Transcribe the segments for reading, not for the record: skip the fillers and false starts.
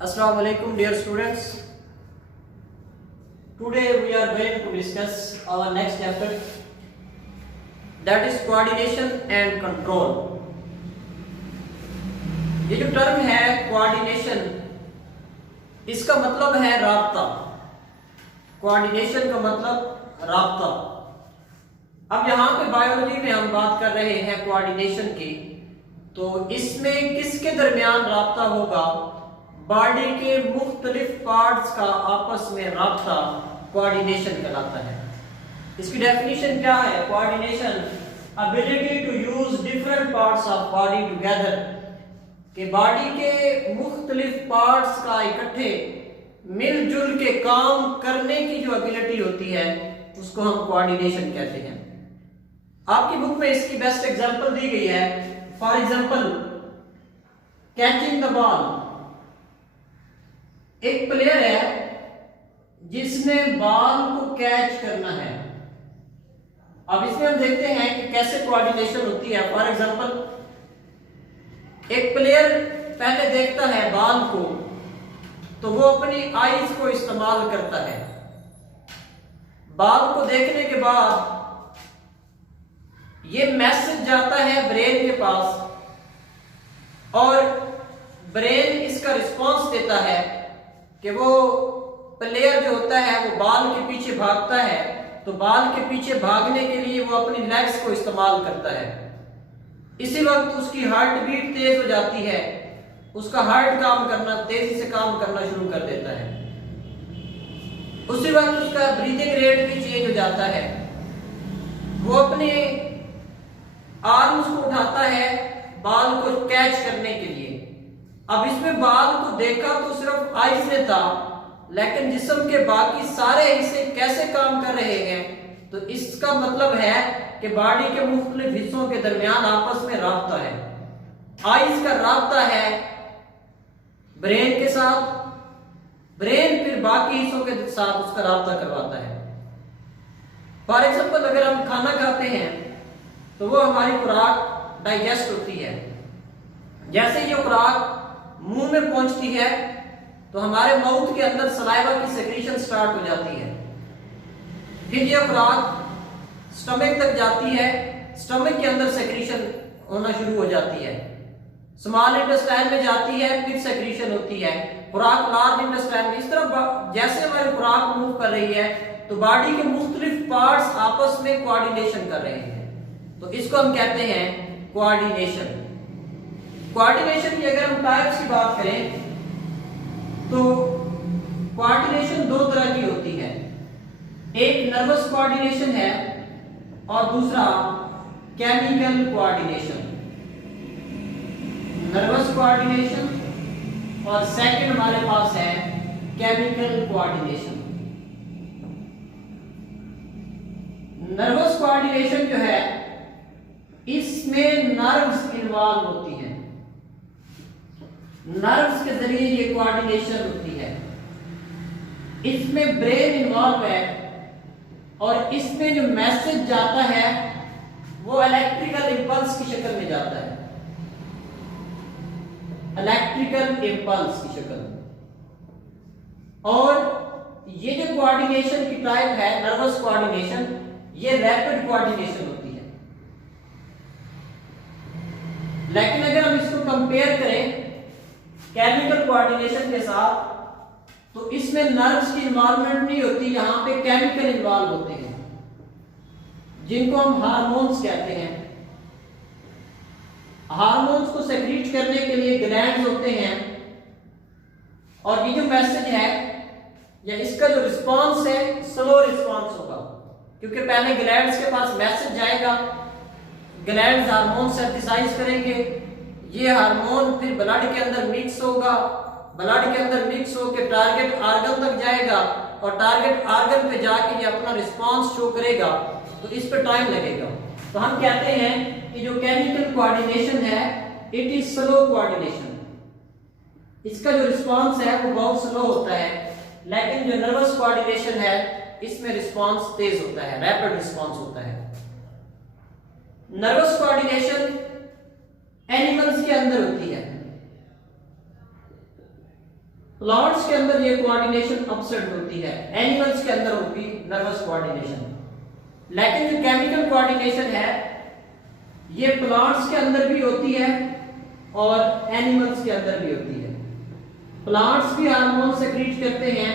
Assalamu alaikum dear students. Today we are going to discuss our next chapter, that is coordination and control. ये जो term है coordination, इसका मतलब है राब्ता। कोऑर्डिनेशन का मतलब राब्ता। अब यहाँ पे बायोलॉजी में हम बात कर रहे हैं कोऑर्डिनेशन की, तो इसमें किसके दरमियान राब्ता होगा? बॉडी के मुख्तलिफ पार्ट्स का आपस में राब्ता कोऑर्डिनेशन कहलाता है। इसकी डेफिनेशन क्या है? Coordination ability to use different parts of body together, कि बॉडी के मुख्तलिफ पार्ट्स का इकट्ठे मिलजुल के काम करने की जो एबिलिटी होती है उसको हम कोऑर्डिनेशन कहते हैं। आपकी बुक में इसकी बेस्ट एग्जांपल दी गई है। For example catching the ball. एक प्लेयर है जिसने बॉल को कैच करना है। अब इसमें हम देखते हैं कि कैसे कोऑर्डिनेशन होती है। फॉर एग्जांपल एक प्लेयर पहले देखता है बॉल को, तो वो अपनी आईज को इस्तेमाल करता है। बॉल को देखने के बाद ये मैसेज जाता है ब्रेन के पास, और ब्रेन इसका रिस्पॉन्स देता है कि वो प्लेयर जो होता है वो बॉल के पीछे भागता है, तो बॉल के पीछे भागने के लिए वो अपनी लेग्स को इस्तेमाल करता है। इसी वक्त उसकी हार्ट बीट तेज हो जाती है, उसका हार्ट तेजी से काम करना शुरू कर देता है। उसी वक्त उसका ब्रीदिंग रेट भी चेंज हो जाता है। वो अपने आर्म्स को उठाता है बॉल को कैच करने के लिए। अब इसमें बॉल को देखा तो सिर्फ आईज ने था, लेकिन जिस्म के बाकी सारे हिस्से कैसे काम कर रहे हैं, तो इसका मतलब है कि बॉडी के मुख्तलिफ हिस्सों के दरमियान आपस में राब्ता है। आईज का राब्ता है ब्रेन के साथ, ब्रेन फिर बाकी हिस्सों के साथ उसका राब्ता करवाता है। फॉर एग्जाम्पल अगर हम खाना खाते हैं तो वो हमारी खुराक डाइजेस्ट होती है। जैसे ये खुराक मुंह में पहुंचती है तो हमारे माउथ के अंदर सलाइवा की सेक्रीशन स्टार्ट हो जाती है। फिर ये खुराक स्टमक तक जाती है, स्टमक के अंदर सेक्रीशन होना शुरू हो जाती है। स्मॉल इंटेस्टाइन में जाती है, फिर सेक्रीशन होती है। खुराक लार्ज इंटेस्टाइन में। इस तरह जैसे हमारी खुराक मूव कर रही है तो बॉडी के मुख्तलिफ पार्ट्स आपस में कोऑर्डिनेशन कर रहे हैं, तो इसको हम कहते हैं कोऑर्डिनेशन। कोऑर्डिनेशन की अगर हम टाइप्स की बात करें तो कोऑर्डिनेशन दो तरह की होती है। एक नर्वस कोऑर्डिनेशन है और दूसरा केमिकल कोऑर्डिनेशन। नर्वस कोऑर्डिनेशन और सेकंड हमारे पास है केमिकल कोऑर्डिनेशन। नर्वस कोऑर्डिनेशन जो है इसमें नर्व्स इन्वॉल्व होती हैं। नर्व्स के जरिए ये कोऑर्डिनेशन होती है। इसमें ब्रेन इन्वॉल्व है और इसमें जो मैसेज जाता है वो इलेक्ट्रिकल इंपल्स की शक्ल में जाता है। इलेक्ट्रिकल इंपल्स की शक्ल में। और ये जो कोऑर्डिनेशन की टाइप है नर्वस कोऑर्डिनेशन, ये रैपिड कोऑर्डिनेशन होती है। लेकिन अगर हम इसको कंपेयर करें केमिकल कोऑर्डिनेशन के साथ, तो इसमें नर्व्स की इन्वॉल्वमेंट नहीं होती, यहां पे केमिकल इन्वॉल्व होते हैं जिनको हम हार्मोन्स कहते हैं। हार्मोन्स को सेक्रीट करने के लिए ग्लैंड्स होते हैं, और ये जो मैसेज है या इसका जो रिस्पांस है स्लो रिस्पांस होगा, क्योंकि पहले ग्लैंड्स के पास मैसेज जाएगा, ग्लैंड्स हार्मोन सिंथेसाइज करेंगे, ये हार्मोन फिर ब्लड के अंदर मिक्स होगा, ब्लड के अंदर मिक्स होकर टारगेट आर्गन तक जाएगा, और टारगेट आर्गन पे जाके ये अपना रिस्पांस शो करेगा, तो इस पे टाइम लगेगा। तो हम कहते हैं कि जो केमिकल कोऑर्डिनेशन है इट इज स्लो कोऑर्डिनेशन। इसका जो रिस्पांस है वो बहुत स्लो होता है, लेकिन जो नर्वस कोऑर्डिनेशन है इसमें रिस्पांस तेज होता है, रैपिड रिस्पांस होता है। नर्वस कोऑर्डिनेशन एनिमल्स के अंदर होती है। प्लांट्स के अंदर ये कोऑर्डिनेशन एब्सेंट होती है, एनिमल्स के अंदर होती नर्वस कोऑर्डिनेशन। लेकिन जो केमिकल कोऑर्डिनेशन है ये प्लांट्स के अंदर भी होती है और एनिमल्स के अंदर भी होती है। प्लांट्स भी हार्मोन सेक्रीट करते हैं,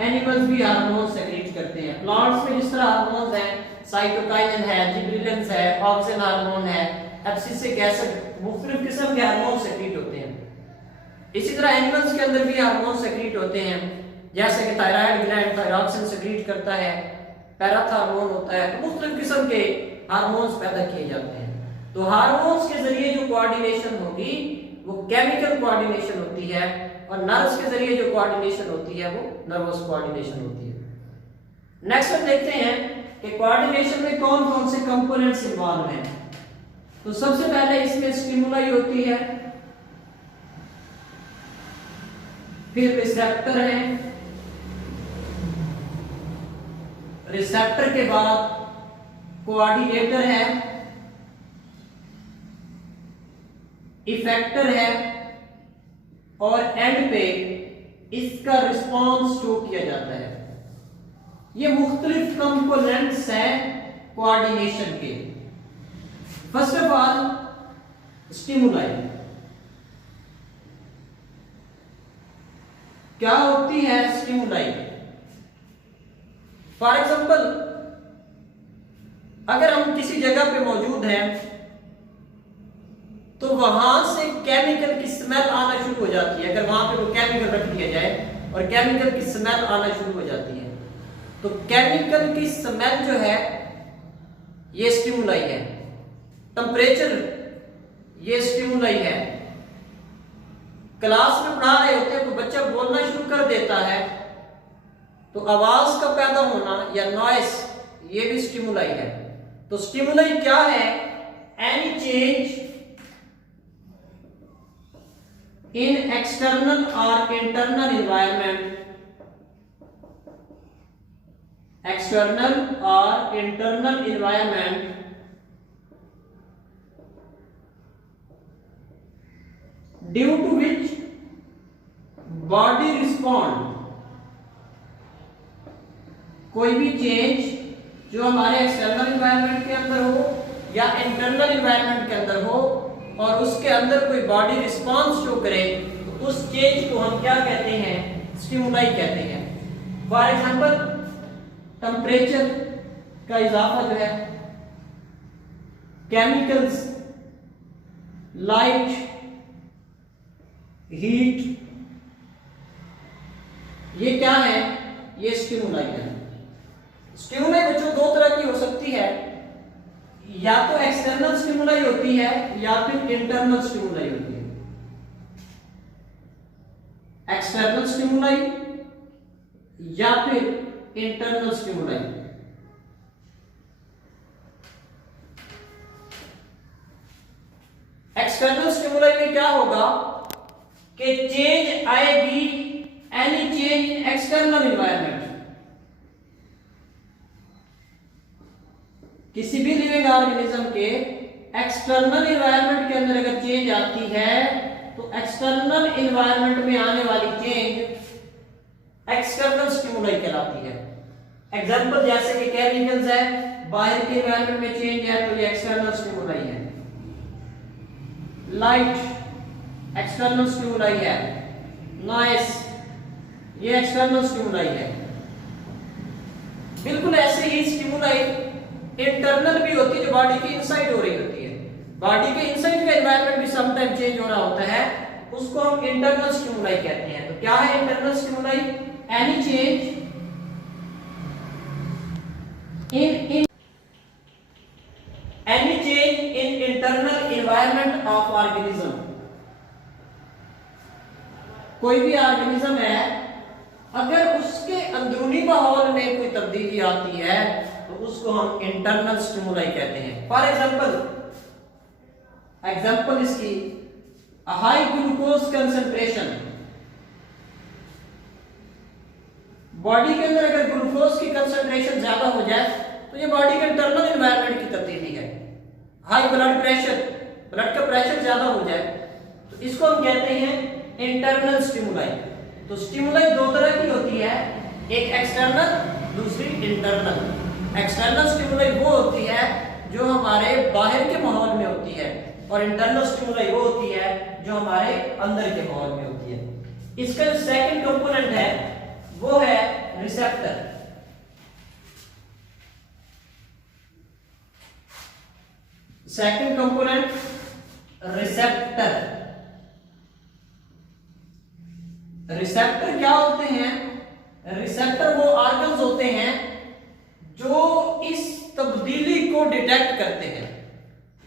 एनिमल्स भी हार्मोन सेक्रीट करते हैं। प्लांट्स में जिस तरह हार्मोन्स हैं, साइटोकाइनिन है, जिबरेलिन्स है, ऑक्सिन हार्मोन है, एब्सिसिक एसिड, मुख्तलिफ किस्म के हार्मोन सेक्रीट होते हैं। इसी तरह एनिमल्स के अंदर भी हार्मोन सेक्रीट होते हैं, जैसे कि थायराइड ग्लैंड थायरॉक्सिन सेक्रीट करता है, पैराथॉर्मोन होता है, तो मुख्तलिफ किस्म के हार्मोन्स पैदा किए जाते हैं। तो हार्मोन्स के जरिए जो कोऑर्डिनेशन होगी वो केमिकल कोऑर्डिनेशन होती है, और नर्व्स के जरिए जो कोऑर्डिनेशन होती है वो नर्वस कोऑर्डिनेशन होती है। नेक्स्ट हम देखते हैं कि कोऑर्डिनेशन में कौन कौन से कंपोनेंट्स इन्वॉल्व हैं। तो सबसे पहले इसमें स्टिमुलाई होती है, फिर रिसेप्टर है, रिसेप्टर के बाद कोऑर्डिनेटर है, इफेक्टर है, और एंड पे इसका रिस्पॉन्स शो किया जाता है। ये मुख्तलिफ कंपोनेंट्स हैं कोऑर्डिनेशन के। फर्स्ट ऑफ ऑल स्टिमुलाई क्या होती है? स्टिमुलाई फॉर एग्जांपल अगर हम किसी जगह पे मौजूद हैं तो वहां से केमिकल की स्मेल आना शुरू हो जाती है। अगर वहां पे वो केमिकल रख दिया जाए और केमिकल की स्मेल आना शुरू हो जाती है, तो केमिकल की स्मेल जो है ये स्टिमुलाई है। टेम्परेचर ये स्टिमुलाई है। क्लास में पढ़ा रहे होते हैं तो बच्चा बोलना शुरू कर देता है तो आवाज का पैदा होना या नॉइस ये भी स्टिमुलाई है। तो स्टिमुलाई क्या है? Any change in external or internal environment, external or internal environment due to which body respond, कोई भी चेंज जो हमारे एक्सटर्नल एनवायरनमेंट के अंदर हो या इंटरनल एनवायरनमेंट के अंदर हो और उसके अंदर कोई बॉडी रिस्पांस शो करे, तो उस चेंज को हम क्या कहते हैं? स्टिमुलाई कहते हैं। फॉर एग्जांपल टेम्परेचर का इजाफा जो है, केमिकल्स, लाइट, हीट, ये क्या है? ये स्टिमुलाई है। स्टिमुलाई बच्चों दो तरह की हो सकती है, या तो एक्सटर्नल स्टिमुलाई होती है या फिर इंटरनल स्टिमुलाई होती है। एक्सटर्नल स्टिमुलाई या फिर इंटरनल स्टिमुलाई। एक्सटर्नल स्टिमुलाई में क्या होगा कि चेंज आएगी, any change in external environment. किसी भी लिविंग ऑर्गेनिज्म के एक्सटर्नल एनवायरनमेंट के अंदर अगर चेंज आती है तो एक्सटर्नल एनवायरनमेंट में आने वाली चेंज एक्सटर्नल स्टिमुलाई कहलाती है। एग्जांपल जैसे कि केमिकल्स है, बाहर के एनवायरनमेंट में चेंज है तो ये एक्सटर्नल स्टिमुलाई है। लाइट एक्सटर्नल स्टिमुलाई है, नॉइस ये एक्सटर्नल स्टिमुलाई है। बिल्कुल ऐसे ही स्टिमुलाई इंटरनल भी होती है जो बॉडी की इनसाइड हो रही होती है। बॉडी के इनसाइड का एनवायरनमेंट भी सम टाइम चेंज हो रहा होता है, उसको हम इंटरनल स्टिमुलाई कहते हैं। तो क्या है internal stimuli? Any change in any change in internal environment of organism. कोई भी ऑर्गेनिज्म है, अगर उसके अंदरूनी माहौल में कोई तब्दीली आती है तो उसको हम इंटरनल स्टिमुलाई कहते हैं। फॉर एग्जांपल इसकी हाई ग्लूकोज कंसंट्रेशन। बॉडी के अंदर अगर ग्लूकोज की कंसंट्रेशन ज्यादा हो जाए तो ये बॉडी के इंटरनल एनवायरनमेंट की तब्दीली है। हाई ब्लड प्रेशर, ब्लड का प्रेशर ज्यादा हो जाए तो इसको हम कहते हैं इंटरनल स्टिमुलाई। तो स्टिमुलाई दो तरह की होती है, एक एक्सटर्नल, दूसरी इंटरनल। एक्सटर्नल स्टिमुलाई वो होती है जो हमारे बाहर के माहौल में होती है, और इंटरनल स्टिमुलाई वो होती है जो हमारे अंदर के माहौल में होती है। इसका जो सेकंड कंपोनेंट है वो है receptor. Second component receptor. Receptor क्या होते हैं? रिसेप्टर वो ऑर्गन्स होते हैं जो इस तब्दीली को डिटेक्ट करते हैं।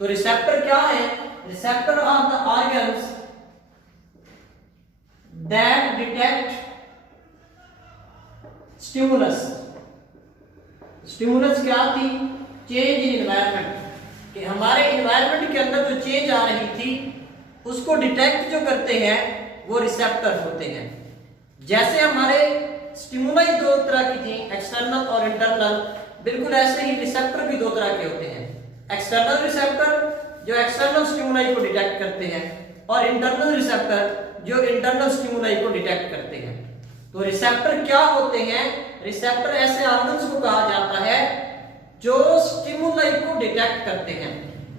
तो रिसेप्टर क्या है? Receptor are the organs that detect stimulus. Stimulus क्या थी? चेंज इन एनवायरनमेंट, कि हमारे एनवायरनमेंट के अंदर जो चेंज आ रही थी उसको डिटेक्ट जो करते हैं वो रिसेप्टर होते हैं। जैसे हमारे स्टिमुलाई दो तरह की थी, एक्सटर्नल और इंटरनल, बिल्कुल ऐसे ही रिसेप्टर भी दो तरह के होते हैं। एक्सटर्नल रिसेप्टर जो एक्सटर्नल स्टिमुलाई को डिटेक्ट करते हैं, और इंटरनल रिसेप्टर जो इंटरनल स्टिमुलाई को डिटेक्ट करते हैं। तो रिसेप्टर क्या होते हैं? रिसेप्टर ऐसे ऑर्गन्स को कहा जाता है जो स्टिमुलाई को डिटेक्ट करते हैं।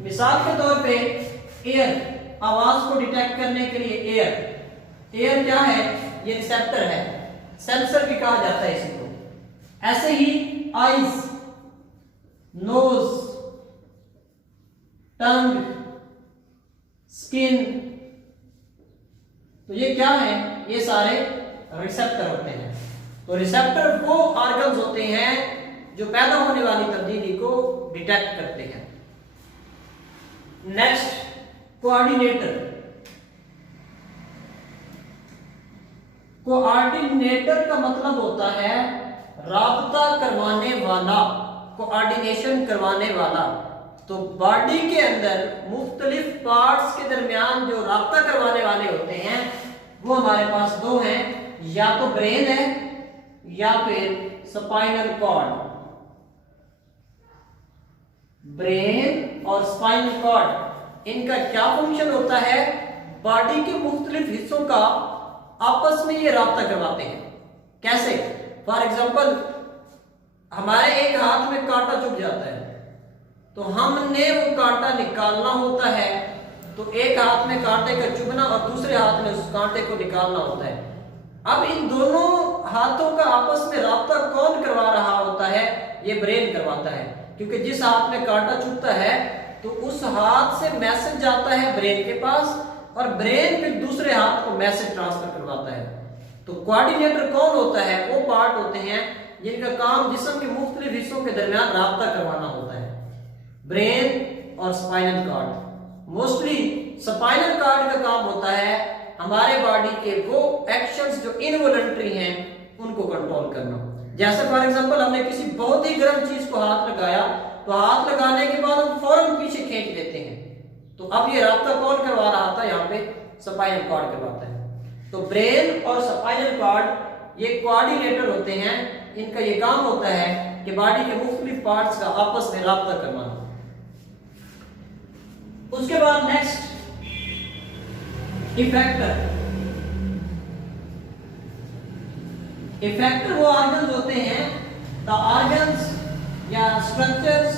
मिसाल के तौर पे एयर, आवाज को डिटेक्ट करने के लिए एयर क्या है? ये रिसेप्टर है, सेंसर भी कहा जाता है इसी को। ऐसे ही आईज, नोज, टंग, स्किन, तो ये क्या है? ये सारे रिसेप्टर होते हैं। तो रिसेप्टर वो ऑर्गन्स होते हैं जो पैदा होने वाली तब्दीली को डिटेक्ट करते हैं। Next, coordinator. कोऑर्डिनेटर का मतलब होता है राब्ता करवाने वाला, कोऑर्डिनेशन करवाने वाला। तो बॉडी के अंदर मुख्तलिफ पार्ट्स के दरमियान जो राब्ता करवाने वाले होते हैं वो हमारे पास दो हैं, या तो ब्रेन है या फिर स्पाइनल कॉर्ड। ब्रेन और स्पाइनल कॉर्ड, इनका क्या फंक्शन होता है? बॉडी के मुख्तलिफ हिस्सों का आपस में ये राब्ता करवाते हैं। कैसे? फॉर एग्जाम्पल, हमारे एक हाथ में कांटा चुभ जाता है, तो हमने वो कांटा निकालना होता है, तो एक हाथ में कांटे का चुभना और दूसरे हाथ में उस कांटे को निकालना होता है। अब इन दोनों हाथों का आपस में राब्ता कौन करवा रहा होता है? ये ब्रेन करवाता है, क्योंकि जिस हाथ में कांटा चुभता है तो उस हाथ से मैसेज जाता है ब्रेन के पास, और ब्रेन फिर दूसरे हाथ को मैसेज ट्रांसफर करवाता है। तो कोऑर्डिनेटर कौन होता है? वो पार्ट होते हैं जिनका काम जिस्म के मुख्तलिफ हिस्सों के दरमियान राब्ता करवाना होता है। ब्रेन और spinal cord. Mostly spinal cord का काम होता है हमारे बॉडी के वो एक्शंस जो इनवॉलंटरी हैं उनको कंट्रोल करना। जैसे फॉर एग्जांपल, हमने किसी बहुत ही गर्म चीज को हाथ लगाया, तो हाथ लगाने के बाद हम फौरन पीछे खींच लेते हैं। तो अब ये राब्ता कौन करवा रहा था? यहाँ पे स्पाइनल कॉर्ड करवाता है। तो ब्रेन और स्पाइनल कॉर्ड ये कोऑर्डिनेटर होते हैं। इनका ये काम होता है कि बॉडी के मुख्तलिफ पार्ट्स का आपस में राब्ता करवाना। उसके बाद नेक्स्ट, इफेक्टर। इफेक्टर वो ऑर्गन्स होते हैं, द ऑर्गन्स या स्ट्रक्चर्स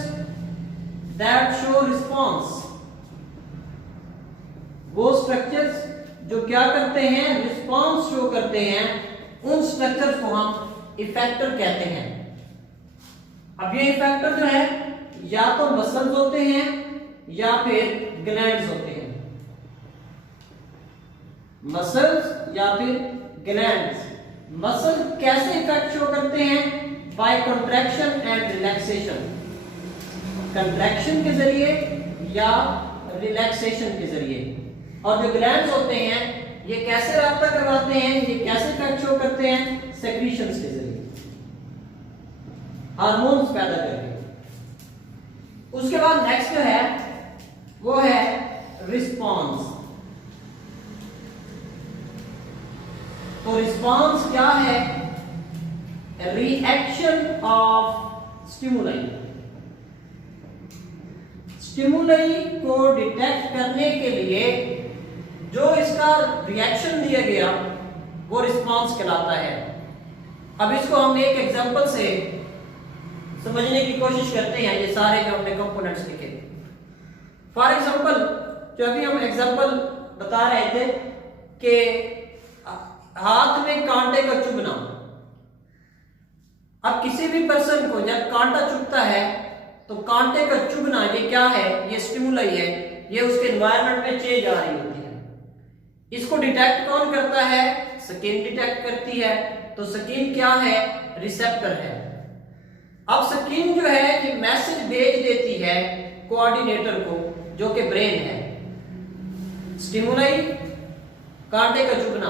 दैट शो रिस्पॉन्स। वो स्ट्रक्चर्स जो क्या करते हैं? रिस्पॉन्स शो करते हैं। उन स्ट्रक्चर्स को हम इफेक्टर कहते हैं। अब ये इफेक्टर जो है या तो मसल्स होते हैं या फिर ग्लैंड्स होते हैं। मसल्स या फिर ग्लैंड्स। मसल कैसे इफेक्ट शो करते हैं? By contraction and relaxation. Contraction के जरिए या रिलैक्सेशन के जरिए। और जो ग्लैंड्स होते हैं ये कैसे राब्ता करवाते हैं? ये कैसे इफेक्ट शो करते हैं? सेक्रीशंस के जरिए, हार्मोन्स पैदा करके। उसके बाद नेक्स्ट जो है वो है रिस्पॉन्स। तो रिस्पॉन्स क्या है? Reaction of stimuli. स्टिमुलाई को डिटेक्ट करने के लिए जो इसका रिएक्शन दिया गया वो रिस्पांस कहलाता है। अब इसको हम एक एग्जांपल से समझने की कोशिश करते हैं, ये सारे जो हमने कंपोनेंट्स लिखे। फॉर एग्जांपल जो अभी हम एग्जांपल बता रहे थे कि हाथ में कांटे का चुभना। अब किसी भी पर्सन को जब कांटा चुभता है तो कांटे का चुभना ये क्या है, ये स्टिमुलाई है, ये उसके एनवायरनमेंट में चेंज आ रही होती है। इसको डिटेक्ट कौन करता है, स्किन डिटेक्ट करती है। तो स्किन क्या है, रिसेप्टर है। अब स्किन जो है ये मैसेज भेज देती है कोऑर्डिनेटर को जो कि ब्रेन है। स्टिमुलाई, कांटे का चुभना,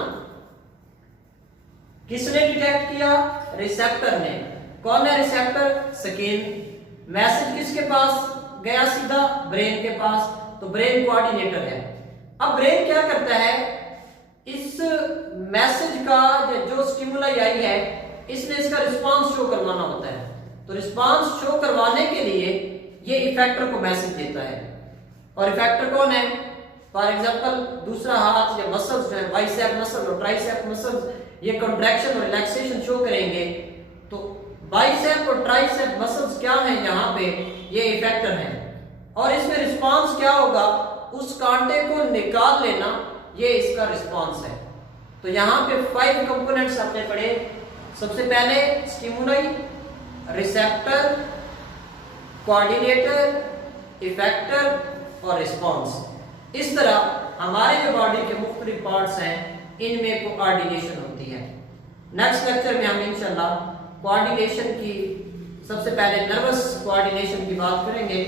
किसने डिटेक्ट किया, रिसेप्टर ने। कौन है रिसेप्टर, स्किन। मैसेज किसके पास गया, सीधा ब्रेन के पास, तो ब्रेन कोऑर्डिनेटर है। अब ब्रेन क्या करता है, इस मैसेज का जो स्टिमुलाई आई है इसने इसका रिस्पांस शो करवाना होता है। तो रिस्पांस शो करवाने के लिए ये इफेक्टर को मैसेज देता है। और इफेक्टर कौन है, फॉर एग्जांपल दूसरा हाथ या मसल्स जो है, बाइसेप मसल और ट्राइसेप मसल्स, ये कंट्रैक्शन और रिलैक्सेशन शो करेंगे। तो बाइसेप और ट्राइसेप मसल्स क्या है यहाँ पे, ये इफेक्टर है। और इसमें रिस्पांस क्या होगा, उस कांटे को निकाल लेना, ये इसका रिस्पांस है। तो यहाँ पे 5 कंपोनेंट्स आपने पढ़े। सबसे पहले स्टिमुलाई, रिसेप्टर, कोऑर्डिनेटर, इफेक्टर और रिस्पांस। इस तरह हमारे जो बॉडी के मुख्तलिफ पार्ट्स हैं इनमें कोऑर्डिनेशन होती है। नेक्स्ट लेक्चर में हम इंशाल्लाह कोऑर्डिनेशन की, सबसे पहले नर्वस कोऑर्डिनेशन की बात करेंगे।